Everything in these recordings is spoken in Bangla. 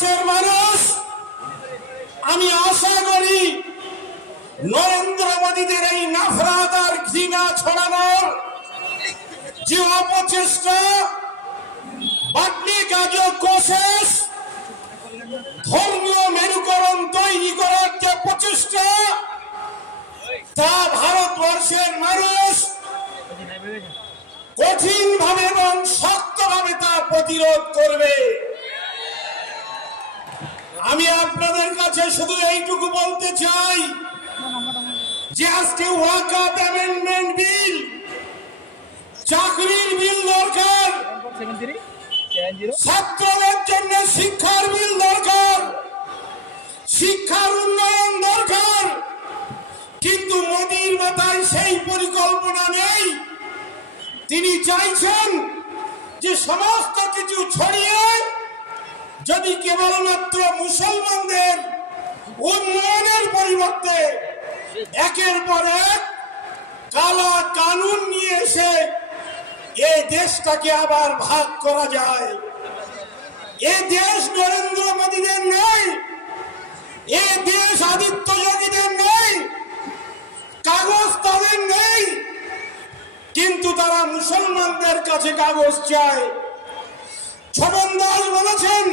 ভারতবর্ষের মানুষ, আমি আশা করি নরেন্দ্র মোদীদের এই নফরত আর ঘৃণা ছড়ানোর যে অপচেষ্টা, বাটনে का जो कोशिश, ধর্মীয় মেরুকরণ তৈরি করার যে প্রচেষ্টা, তা ভারতবর্ষের মানুষ কঠিনভাবে এবং শক্তভাবে তা প্রতিরোধ করবে। আমি আপনাদের কাছে শুধু এইটুকু বলতে চাই যে আজকে ওয়াকফ অ্যামেন্ডমেন্ট বিল, চাকরির বিল দরকার, ছাত্রদের জন্য শিক্ষার বিল দরকার, শিক্ষার উন্নয়ন দরকার, কিন্তু মোদীর মাথায় সেই পরিকল্পনা নেই। তিনি চাইছেন যে সমস্ত কিছু ছড়িয়ে যদি কেবলমাত্র মুসলমানদের উন্নয়নের পরিবর্তে একের পর এক কালা কানুন নিয়ে এসে এই দেশটাকে আবার ভাগ করা যায়। এ দেশ নরেন্দ্র মোদীদের নয়, এ দেশ আদিত্য যোগীদের নয়, কাগজ তাদের নেই, কিন্তু তারা মুসলমানদের কাছে কাগজ চায়। ছবন দাস বলেছেন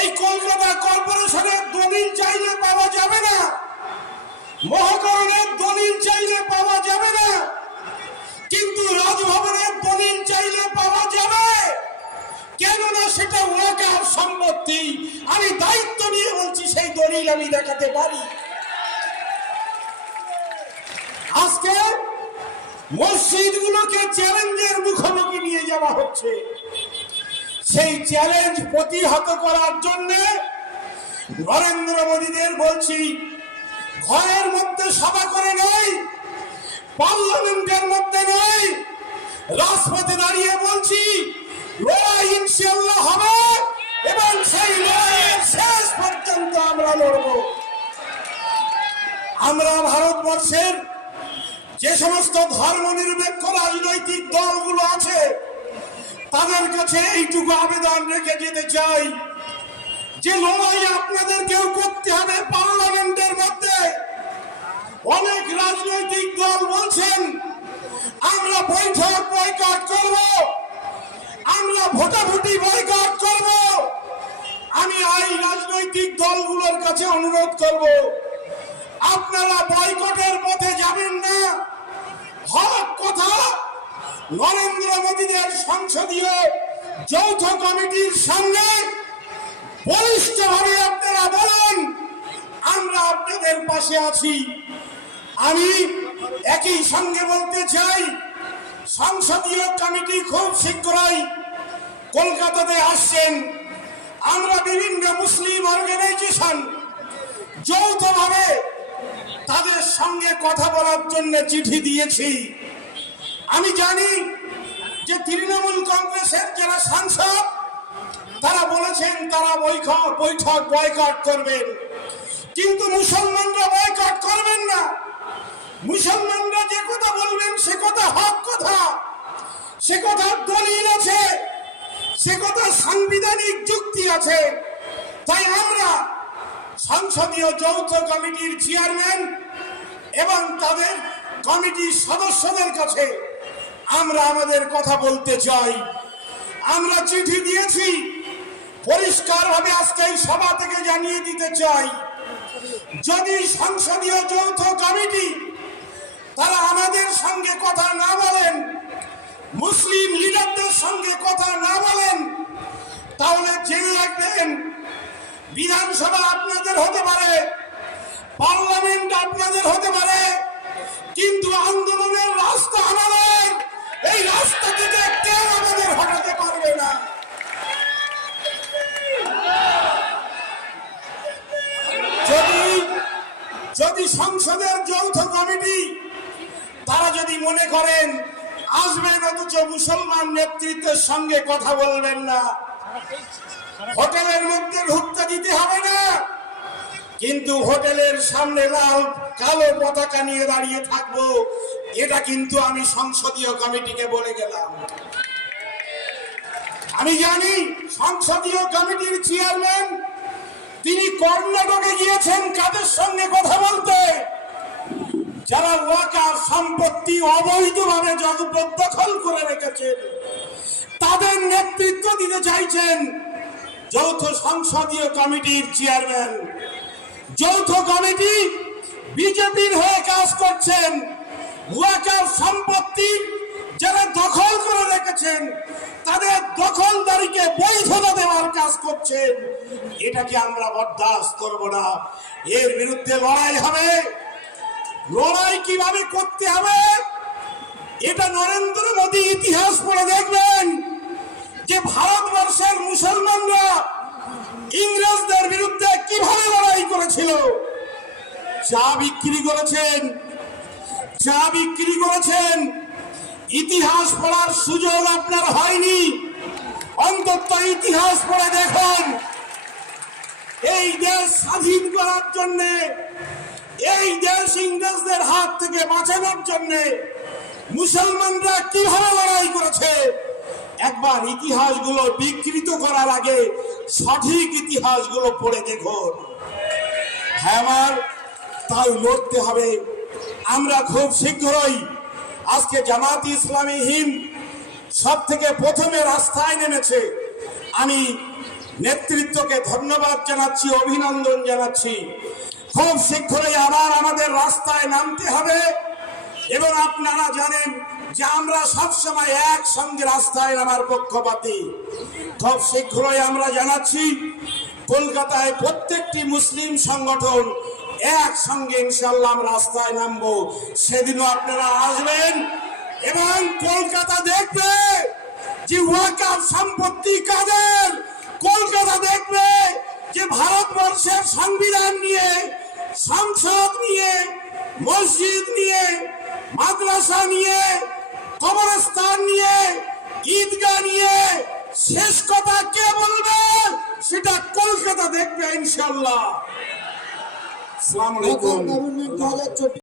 এই কলকাতা কর্পোরেশনের দলিল চাইলে পাওয়া যাবে না, মহাকরণের দলিল চাইলে পাওয়া যাবে না, কিন্তু রাজভবনের দলিল চাইলে পাওয়া যাবে, কেননা সেটা ওয়াকফ সম্পত্তি। আমি দায়িত্ব নিয়ে বলছি সেই দলিল আমি দেখাতে পারি। আজকে মসজিদগুলোকে চ্যালেঞ্জের মুখোমুখি নিয়ে যাওয়া হচ্ছে। সেই চ্যালেঞ্জ প্রতিহত করার জন্য নরেন্দ্র মোদীদের বলছি, ঘরের মধ্যে সভা করে নয়, পার্লামেন্টের মধ্যে নয়, রাজপথে দাঁড়িয়ে বলছি লড়াই ইনশাআল্লাহ হবে এবং সেই লড়াইয়ের শেষ পর্যন্ত আমরা লড়ব। আমরা ভারতবর্ষের যে সমস্ত ধর্মনিরপেক্ষ রাজনৈতিক দলগুলো আছে তাদের কাছে এইটুকু আবেদন রেখে যেতে চাই যে লড়াই আপনাদেরকেও করতে হবে পার্লামেন্টের মধ্যে। অনেক রাজনৈতিক দল বলছেন আমরা বৈঠক বয়কট করব, আমরা ভোটাভুটি বয়কট করব। আমি এই রাজনৈতিক দলগুলোর কাছে অনুরোধ করব, আপনারা বয়কটের পথে যাবেন না। হক কথা নরেন্দ্র মোদীদের সংসদীয় যৌথ কমিটির সামনে বলিষ্ঠভাবে আপনারা বলুন আমরা আপনাদের পাশে আছি। আমি একই সঙ্গে বলতে চাই সংসদীয় কমিটি খুব শীঘ্রই কলকাতাতে আসছেন। আমরা বিভিন্ন মুসলিম অর্গানাইজেশন যৌথভাবে তাদের সঙ্গে কথা বলার জন্য চিঠি দিয়েছি। আমি জানি যে তৃণমূল কংগ্রেসের যারা সাংসদ তারা বলেছেন তারা বৈঠক বয়কট করবেন, কিন্তু মুসলমানরা বয়কট করবেন না। মুসলমানরা যে কথা বলবেন সে কথা হক কথা, সে কথা দলিল আছে, সে কথা সাংবিধানিক যুক্তি আছে। তাই আমরা সংসদীয় যৌথ কমিটির চেয়ারম্যান এবং তাদের কমিটির সদস্যদের কাছে আমরা আমাদের কথা বলতে চাই। আমরা চিঠি দিয়েছি, পরিষ্কারভাবে আজকে এই সভা থেকে জানিয়ে দিতে চাই, যদি সংসদীয় যৌথ কমিটি তারা আমাদের সঙ্গে কথা না বলেন, মুসলিম লিডারদের সঙ্গে কথা না বলেন, তাহলে জেনে রাখবেন বিধানসভা আপনাদের হতে পারে, পার্লামেন্ট আপনাদের হতে পারে, কিন্তু আন্দোলনের রাস্তা আমাদের। এই রাস্তা থেকে কেউ আমাদের হটাতে পারবে না। যদি সংসদের যৌথ কমিটি তারা যদি মনে করেন আসবেন অথচ মুসলমান নেতৃত্বের সঙ্গে কথা বলবেন না, হোটেলের মধ্যে ঢুকতে দিতে হবে না, কিন্তু হোটেলের সামনে লাল কালো পতাকা নিয়ে দাঁড়িয়ে থাকবো, এটা কিন্তু আমি সংসদীয় কমিটিকে বলে গেলাম। আমি জানি সংসদীয় কমিটির চেয়ারম্যান তিনি কর্ণাটকে গিয়েছেন কাদের সঙ্গে কথা বলতে? যারা ওয়াকাফ সম্পত্তি অবৈধভাবে জবরদখল করে রেখেছেন তাদের নেতৃত্ব দিতে চাইছেন। যৌথ সংসদীয় কমিটির চেয়ারম্যান, যৌথ কমিটি বিজেপির হয়ে কাজ করছেন। ওয়াকাফ সম্পত্তি যারা দখল করে রেখেছেন তাদের দখলদারিকে বৈধতা দেওয়ার কাজ করছেন। এটাকে আমরা বরদাস্ত করব না। এর বিরুদ্ধে লড়াই হবে। লড়াই কিভাবে করতে হবে এটা নরেন্দ্র মোদী ইতিহাস পড়ে দেখবেন যে ভারতবর্ষের মুসলমানরা ইংরেজদের বিরুদ্ধে কিভাবে লড়াই করেছিল। চা বিক্রি করেছেন, চা বিক্রি করেছেন। ইতিহাস পড়ার সুযোগ আপনার হয়নি, অন্তত ইতিহাস পড়ে দেখুন। এই দেশ স্বাধীন করার জন্য, এই দেশ ইংরেজদের হাত থেকে বাঁচানোর জন্য মুসলমানরা কিভাবে লড়াই করেছে একবার ইতিহাসগুলো বিকৃত করার আগে সঠিক ইতিহাসগুলো পড়ে দেখুন। হ্যাঁ, আমার তাই লড়তে হবে। আমরা খুব শীঘ্রই আজকে জামাত ইসলামী হিন্দ সব থেকে প্রথমে রাস্তায় নেমেছে। আমি নেতৃত্বকে ধন্যবাদ জানাচ্ছি, অভিনন্দন জানাচ্ছি। খুব শীঘ্রই আবার আমাদের রাস্তায় নামতে হবে এবং আপনারা জানেন যে আমরা সবসময় একসঙ্গে রাস্তায় নামার পক্ষপাতী। খুব শীঘ্রই আমরা জানাচ্ছি কলকাতায় প্রত্যেকটি মুসলিম সংগঠন একসঙ্গে ইনশাআল্লাহ আমরা রাস্তায় নামবো। সেদিনও আপনারা আসবেন এবং কলকাতা দেখবে যে ওয়াকাফ সম্পত্তি কাদের। কলকাতা দেখবে যে ভারতবর্ষের সংবিধান নিয়ে, সংসদ নিয়ে, মসজিদ নিয়ে, মাদ্রাসা নিয়ে, কবরস্থান নিয়ে, ঈদগাহ নিয়ে শেষ কথা কে বলবে সেটা কলকাতা দেখবে ইনশাআল্লাহ। আসসালামু আলাইকুম।